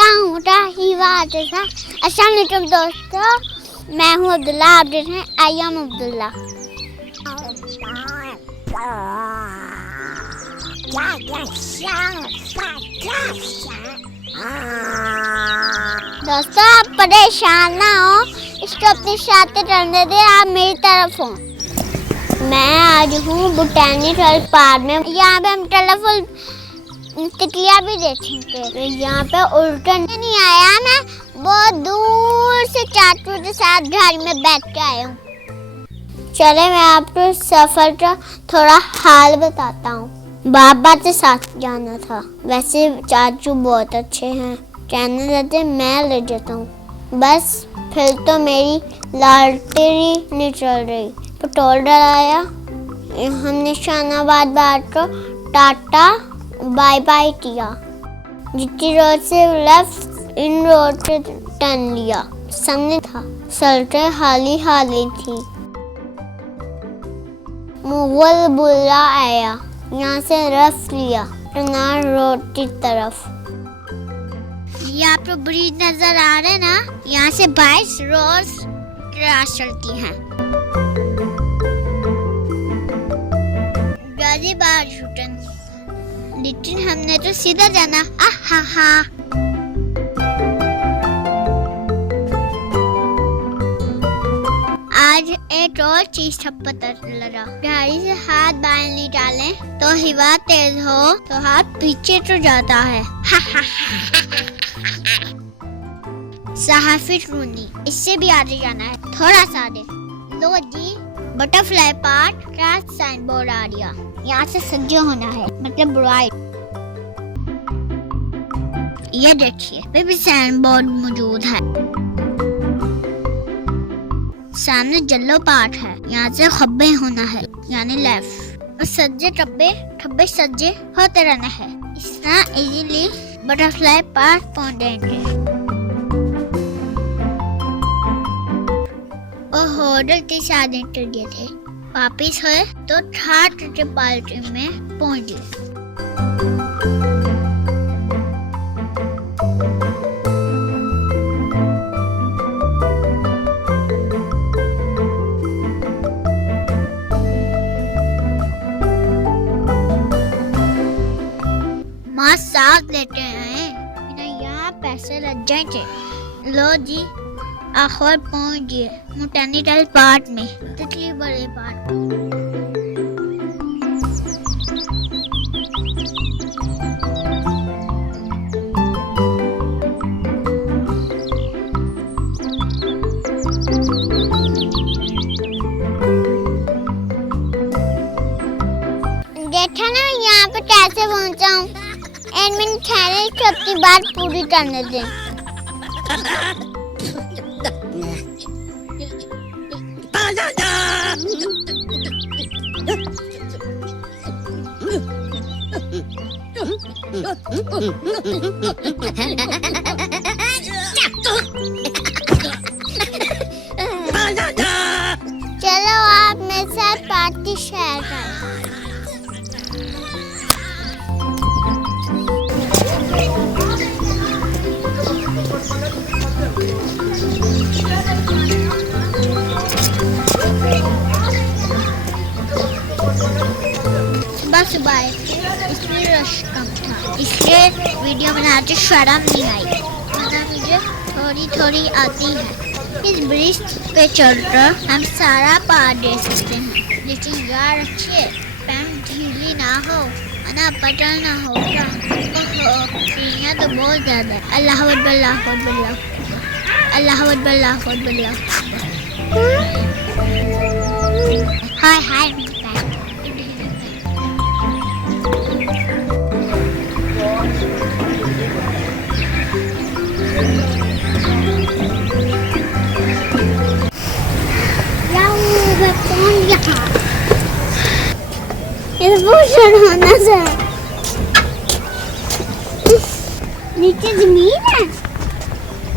मोटा ही बात है। अस्सलाम वालेकुम दोस्तों, मैं हूँ अब्दुल्ला, आप देख रहे हैं आई एम अब्दुल्ला। दोस्तों आप परेशान ना हो, इसको अपने साथ रहने दे, आप मेरी तरफ हो। मैं आज हूँ बोटैनिकल पार्क में। यहाँ पे हम कलरफुल तितलियाँ भी देखेंगे। यहाँ पे उल्टा नहीं आया, मैं बहुत दूर से चाचू के साथ गाड़ी में बैठ के आया हूँ। चले मैं आपको सफर का थोड़ा हाल बताता हूँ। बाबा के साथ जाना था, वैसे चाचू बहुत अच्छे हैं, कहने देते मैं ले जाता हूँ। बस फिर तो मेरी लाटरी नहीं चल रही। पेट्रोल डलाया, हमने शानाबाद बात को टाटा बाय बाय किया। जितनी रोड से लेफ्ट, इन रोड से टर्न लिया। सामने था, सड़कें हाली थी। मुगल बुला आया, यहाँ से रफ लिया टनार रोड की तरफ। ये आपको ब्रिज नजर आ रहे ना, यहाँ से 22 रोज क्रॉस चलती हैं। गाजी बार छूटन, लेकिन हमने तो सीधा जाना। आज एक और चीज सब पता लगा, गाड़ी से हाथ बाहर नहीं डालें तो हवा तेज हो तो हाथ पीछे तो जाता है। सहाफी रूनी, इससे भी आगे जाना है, थोड़ा सा आगे। लो जी, बटरफ्लाई पार्क का साइन बोर्ड आ गया। यहाँ से सज्ज होना है, मतलब राइट। ये देखिए, फिर भी साइन बोर्ड मौजूद है। सामने येलो पार्ट है, यहाँ से खब्बे होना है, यानी लेफ्ट। और सज्जे खब्बे सज्जे होते रहना है। इस तरह इजीली बटरफ्लाई पार्क पहुँचेंगे। ओहो, गलती से आगे कर दिए थे। वापिस हुए तो थाट के पार्टी में पहुँच गए। साथ लेते हैं, यहाँ पैसे लग जाएंगे। लो जी, आखिर पहुँच गए बोटैनिकल पार्क में, तितली बड़े पार्क। देखा ना यहाँ पे कैसे पहुँचा हूँ। एडमिन ठहरे को अपनी बात पूरी करने दें। चलो आप मेरे साथ पार्टी शेयर करें। सुबह इसलिए रश कम था, इसलिए वीडियो बनाते शर्म नहीं आई, वरना मुझे थोड़ी आती है। इस ब्रिज पे चलकर हम सारा पार दे सकते हैं, लेकिन याद रखिए पैंट ढीली ना हो, वरना पटल ना हो। सीढ़ियाँ तो बहुत ज्यादा है। अल्लाह अकबर, अल्लाह अकबर, अल्लाह अकबर, अल्लाह अकबर। हाय होना सा नीचे जमीन है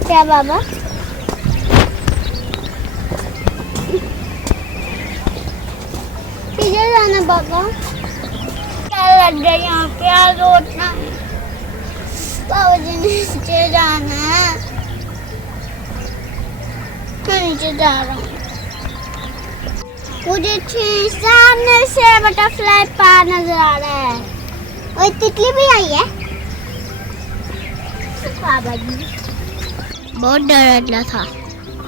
क्या बाबा? किधर जाना बाबा? क्या लग गया यहाँ पे रोड ना। बाबा जी नीचे जाना है, मैं नीचे जा रहा हूँ। मुझे सामने से बटरफ्लाई पार नजर आ रहा है और तितली भी आई है। बाबा जी बहुत डर रहा था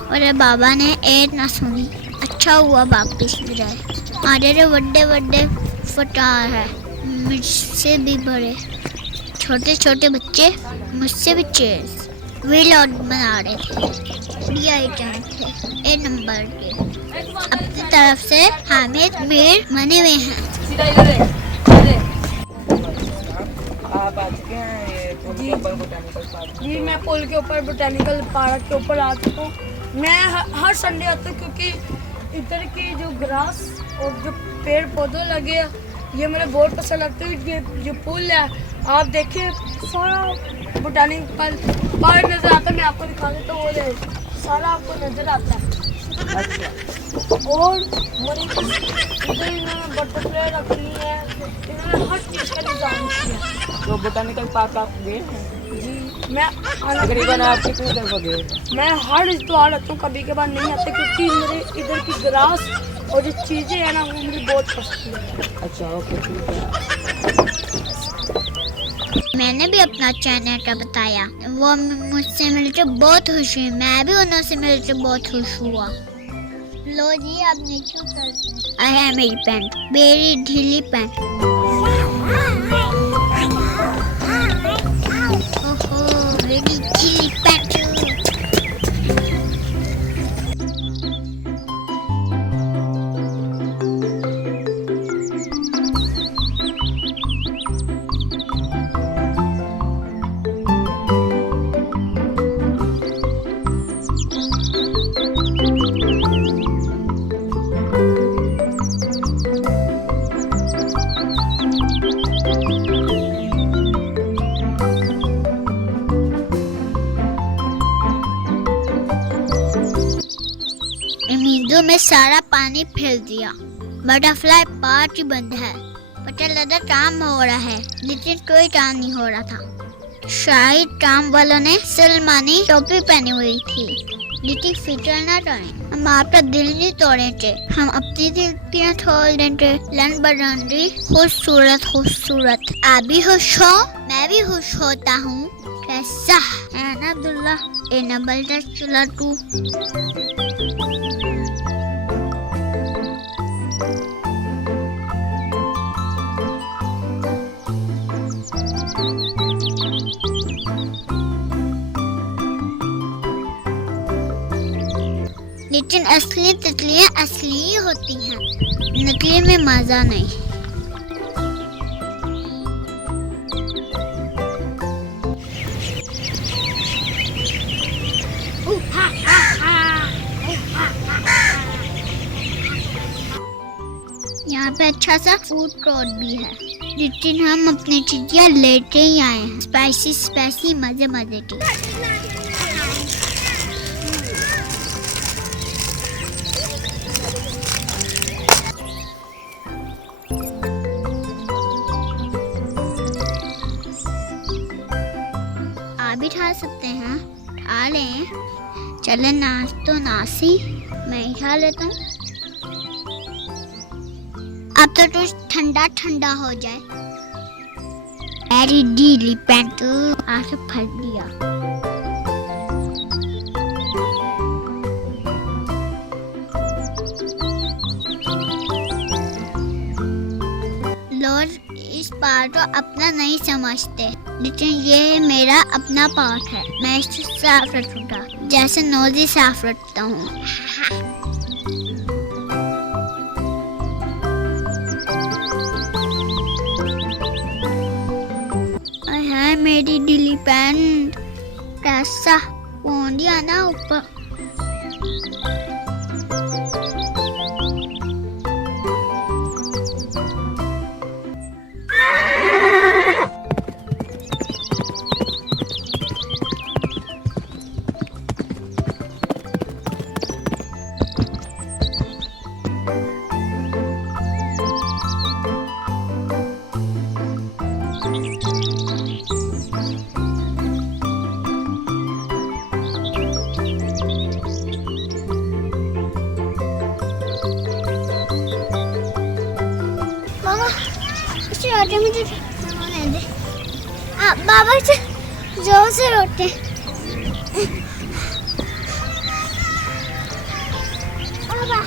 और बाबा ने एक ना सुनी। अच्छा हुआ वापिस गए। आधे बड़े बड़े फटार है, मुझसे भी बड़े। छोटे छोटे बच्चे मुझसे भी चेस व्हील आउट बना रहे थे। बी आइटम थे ए नंबर के। अपनी तरफ से हामिद मीर बने हुए हैं। आप आ चुके हैं ये पुल के ऊपर बोटैनिकल पार्क। जी मैं पुल के ऊपर बोटैनिकल पार्क के ऊपर आ चुका हूँ। मैं हर संडे आता हूँ क्योंकि इधर की जो ग्रास और जो पेड़ पौधे लगे हैं ये मुझे बहुत पसंद लगता है। ये जो पुल है आप देखिए सारा बोटैनिकल पार्क नज़र आता है। मैं आपको दिखा देता हूँ, वो सारा आपको नज़र आता है। और इधर इन्होंने बटरफ्लाई रखी है, इन्होंने हर चीज़ का इंतजाम किया। तो बोटैनिकल पार्क आप गए हैं? जी मैं तकरीबन आप कितनी दफ़ा गए? मैं हर इतवार आता हूँ, कभी के बाद नहीं आता क्योंकि मेरे इधर की ग्रास और जो चीज़ें हैं ना वो मुझे बहुत पसंद है। अच्छा ओके ठीक है। मैंने भी अपना चैनल का बताया, वो मुझसे मिलकर बहुत खुश हुई। मैं भी उनसे मिलकर बहुत खुश हुआ। लो जी आप नीचे उतरते हैं। है मेरी पैंट, मेरी ढीली पैंट। ओहो मेरी ढीली पैंट। उम्मीदों में सारा पानी फेर दिया। बटरफ्लाई पार्क ही बंद है। पता लगा काम हो रहा है, लेकिन कोई काम नहीं हो रहा था। शायद काम वालों ने सलमानी टोपी पहनी हुई थी, लेकिन फिक्र ना करें, हम आपका दिल नहीं तोड़ेंगे, हम अपनी दिल की तोड़ देंगे। लन बरंडी खूबसूरत खूबसूरत। आप भी खुश हो, मैं भी खुश होता हूँ। कैसा है ना अब्दुल्ला? ए नंबर चला तू। लेकिन असली तितलियां असली ही होती हैं, नकली में मजा नहीं। यहाँ पे अच्छा सा फूड कोर्ट भी है, लेकिन हम अपनी चीजें लेते ही आए हैं। स्पाइसी स्पाइसी मजे मजे की। आप भी खा सकते हैं, खा लें। चले नाश तो नासी, मैं ही खा लेता हूँ। अब तो कुछ ठंडा ठंडा हो जाए। मेरी ढीली पैंट आके फट दिया। लोग इस पार्क को अपना नहीं समझते, लेकिन ये मेरा अपना पार्क है। मैं इसे साफ रखूंगा जैसे नोजी साफ रखता हूँ। है मेरी ढीली पैंट, कैसा पहुंच गया ना ऊपर। से रोटे मुझे खाने दे। बाबा से जोर से रोटे। बाबा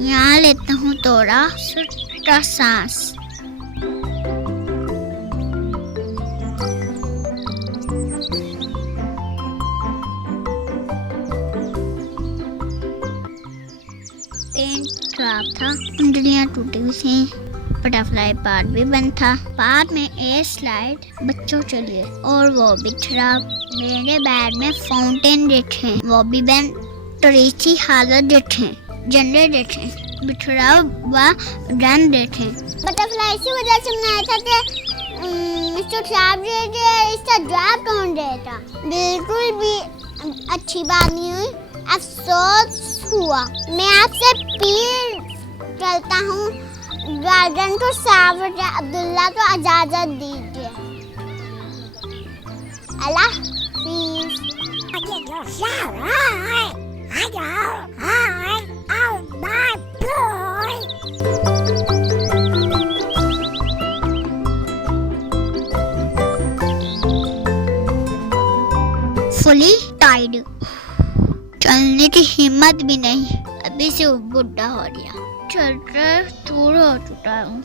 यहाँ लेता हूँ थोड़ा छोटा सांस। पेंट खराब था, कुंडलियाँ टूटी हुई थी, बटरफ्लाई पार्ट भी बंद था। बाद में एयर स्लाइड बच्चों चलिए और वो भी खराब। मेरे बैग में फाउंटेन देखे, वो भी बंद। टरीची हालत देखे, झंडे देखे, बिखरा हुआ रन देखे। बटरफ्लाई की वजह से बनाया था कि मिस्टर साहब जी इसका जवाब कौन देता। बिल्कुल भी अच्छी बात नहीं हुई, अफसोस हुआ। मैं आपसे अपील करता हूँ, गार्डन को साफ रखें, अब्दुल्ला को इजाजत दीजिए। अल्लाह हाफिज़। फुली टाइड, चलने की हिम्मत भी नहीं, अभी से बुढ़ा हो गया, चलकर दूर हो चुका हूँ।